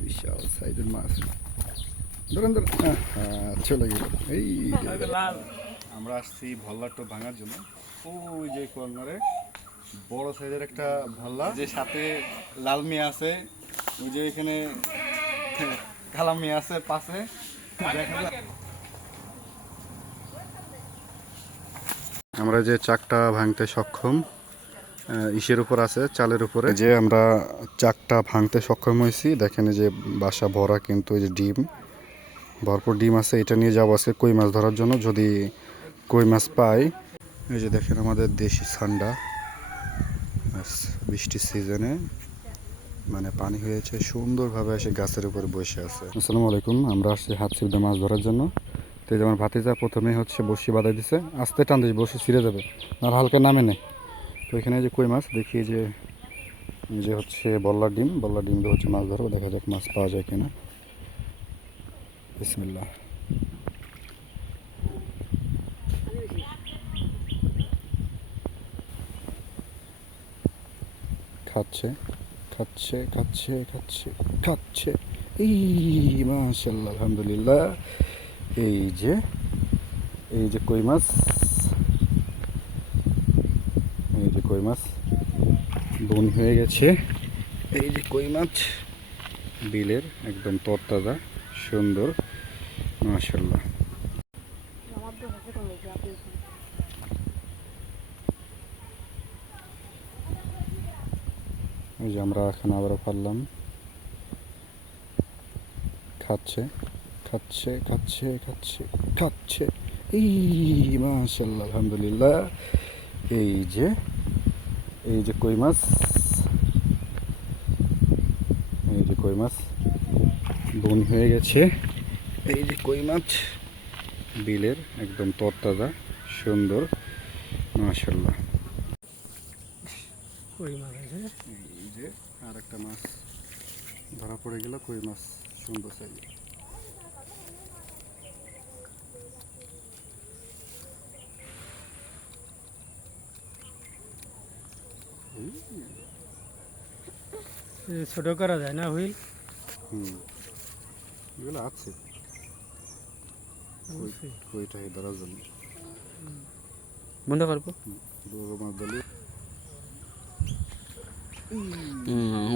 বিশাল সাইজের মাছ ধরেন ধরেন চলে গেল এই যে। আমরা আসছি ভল্লাটো ভাঙার জন্য। ওই যে কর্নারে বড় সাইজের একটা ভল্লা। যে সাথে লাল মেয়ে আছে ওই যে এখানে কালা মেয়ে আছে পাশে। আমরা যে চাকটা ভাঙতে সক্ষম ইসের উপর আছে চালের উপরে। যে আমরা চাকটা ভাঙতে সক্ষম হয়েছি দেখেন যে বাসা ভরা কিন্তু এই যে ডিম। ভরপুর ডিম আছে এটা নিয়ে যাব আজকে কই মাছ ধরার জন্য যদি কই মাছ পাই। এই যে দেখেন আমাদের দেশি ব্যাস, বৃষ্টির সিজনে মানে পানি হয়েছে সুন্দরভাবে এসে গাছের উপরে বসে আছে। আসসালামু আলাইকুম আমরা আসছি হাত সিদ্ধ মাছ ধরার জন্য। তো এই যে আমার ভাতিজা প্রথমে হচ্ছে বসি বাঁধাই দিছে আস্তে টান দিস বসি ছিঁড়ে যাবে আর হালকা নামে নেই তো এখানে যে কই মাছ, দেখি যে যে হচ্ছে বল্লার ডিম। বল্লার ডিম দিয়ে হচ্ছে মাছ ধরবো, দেখা যাক মাছ পাওয়া যায় কিনা। বিসমিল্লাহ। খাচ্ছে খাচ্ছে খাচ্ছে খাচ্ছে খাচ্ছে। এই মাশাল্লাহ আলহামদুলিল্লাহ। এই যে এই যে কই মাছ এই যে কই মাছ? বন হয়ে গেছে। এই যে কই মাছ? বিলের একদম তরতাজা, সুন্দর মাশাল্লাহ এই যে আমরা এখন আবারও পারলাম। খাচ্ছে খাচ্ছে খাচ্ছে খাচ্ছে খাচ্ছে। এই মাশাল্লাহ আলহামদুলিল্লাহ। এই যে এই যে কই মাছ এই যে কই মাছ বন হয়ে গেছে এই যে কই মাছ বিলের একদম তরতাজা সুন্দর মাশাল্লাহ কই মাছ আছে এই যে আর একটা মাছ ধরা পড়ে গেল কই মাছ সুন্দর সাইজ ছোট করা যায় না হুইল? হুম। এগুলো আছে। কইটাকে ধরার জন্য বন্ধ করব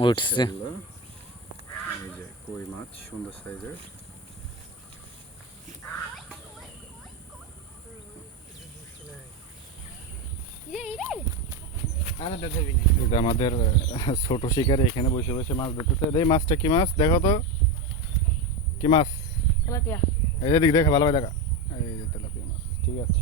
উঠছে। কই মাছ সুন্দর সাইজের এটা আমাদের ছোট শিকারি এখানে বসে বসে মাছ ধরতেছে। এই মাছটা কি মাছ? দেখো তো। কি মাছ? এই দিক দেখা ভালোভাবে দেখা। এই যে তেলাপিয়া মাছ ঠিক আছে।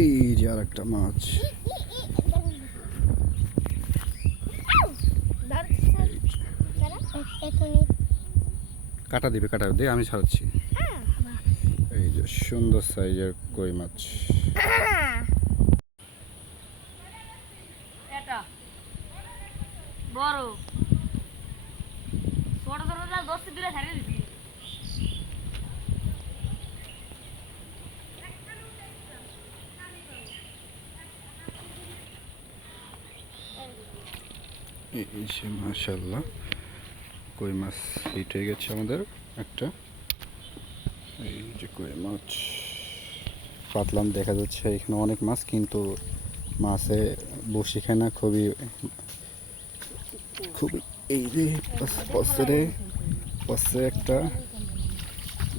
এই যে আর একটা মাছ। কাটা দিবে কাটা দিয়ে আমি ছাড়াচ্ছি যে সুন্দর সাইজের কই মাছ। এটা। বড়। ছোট ছোট দশ দিলে ছাড়িয়ে দিছি এই যে মাশাল্লাহ কই মাছ হিট হয়ে গেছে আমাদের একটা। কই মাছ পাতলাম দেখা যাচ্ছে এখানে অনেক মাছ কিন্তু মাছে বসি খায় না খুবই খুবই এই যে পাশ- পাশে পাশে একটা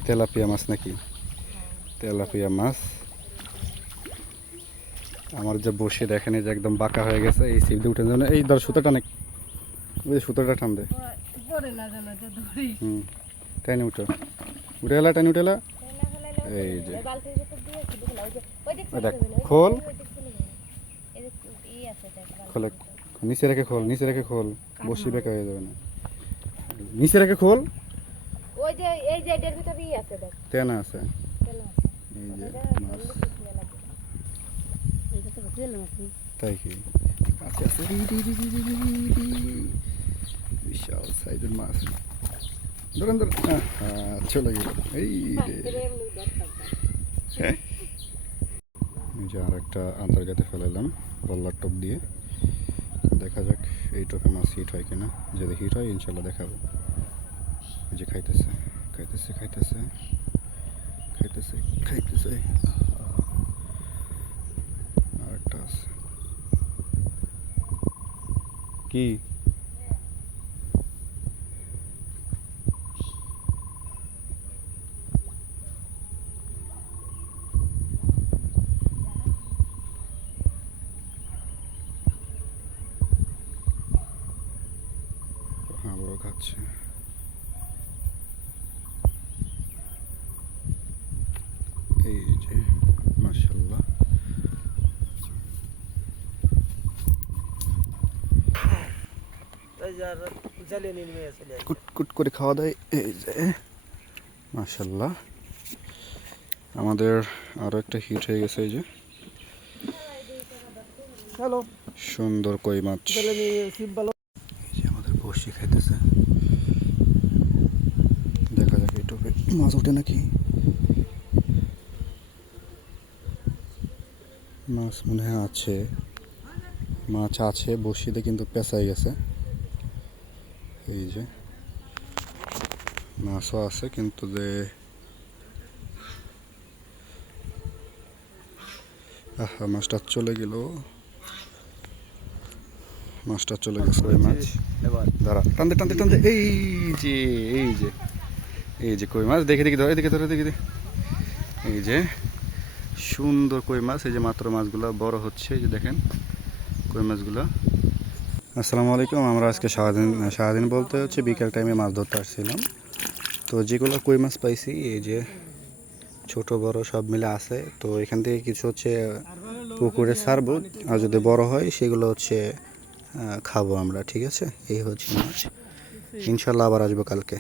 তেলাপিয়া মাছ নাকি? তেলাপিয়া মাছ। আমার যে বসে দেখেন যে একদম বাঁকা হয়ে গেছে এই সিপ দিয়ে উঠে যাবে এই ধর সুতোটা অনেক ওই সুতোটা টান দে। হুম টাইনে উঠো উঠে। গেলা টাইনে উঠে গেলা এই যে। দেখ খোল। খোলে নিচে রেখে খোল নিচে রেখে খোল বসি বেকা হয়ে যাবে না। নিচে রেখে খোল। ওই যে এই যে এটার আছে দেখ। তেনা আছে। এই যে মাছ। তাই কি? আচ্ছা। বিশাল সাইজের মাছ। ধরেন ধরেন চলে গেল এই যে আর একটা আন্তর্জাতে ফেলাইলাম রোলার টপ দিয়ে। দেখা যাক এই টপে মাছ হিট হয় কিনা। যদি হিট হয় ইনশাল্লাহ দেখাবো। যে খাইতেছে খাইতেছে খাইতেছে খাইতেছে খাইতেছে। আর একটা আছে। কি? আবারও খাচ্ছে। এই যে মাশাল্লাহ জ্বালিয়ে নিয়ে নিয়ে চলে কুট কুট করে খাওয়া দেয় এই যে মাশাল্লাহ আমাদের আরও একটা হিট হয়ে গেছে এই যে। হ্যালো সুন্দর কই মাছ জ্বালিয়ে নিয়ে সিম্পল এই বসি খাইতেছে। দেখা যাক, এই টোপে মাছ ওঠে নাকি? মাছ মনে হয় আছে। মাছ আছে, বসিতে কিন্তু পেঁচাই গেছে। এই যে, মাছও আছে, কিন্তু যে, আহা, মাছটা চলে গেল। মাছটা চলে গেছে ওই মাছ। দাঁড়া টানতে টানতে টানতে এই যে এই যে এই যে কই মাছ দেখে দেখি ধরে দেখে ধরে দেখি। এই যে সুন্দর কই মাছ এই যে মাত্র মাছগুলো বড় হচ্ছে এই যে দেখেন কই মাছগুলো। আসসালামু আলাইকুম আমরা আজকে সারাদিন সারাদিন বলতে হচ্ছে বিকেল টাইমে মাছ ধরতে আসছিলাম। তো যেগুলো কই মাছ পাইছি এই যে ছোট বড় সব মিলে আছে। তো এখান থেকে কিছু হচ্ছে পুকুরে ছাড়বো আর যদি বড় হয় সেগুলো হচ্ছে খাব আমরা ঠিক আছে? এই হচ্ছে মাছ। ইনশাল্লাহ আবার আসব কালকে।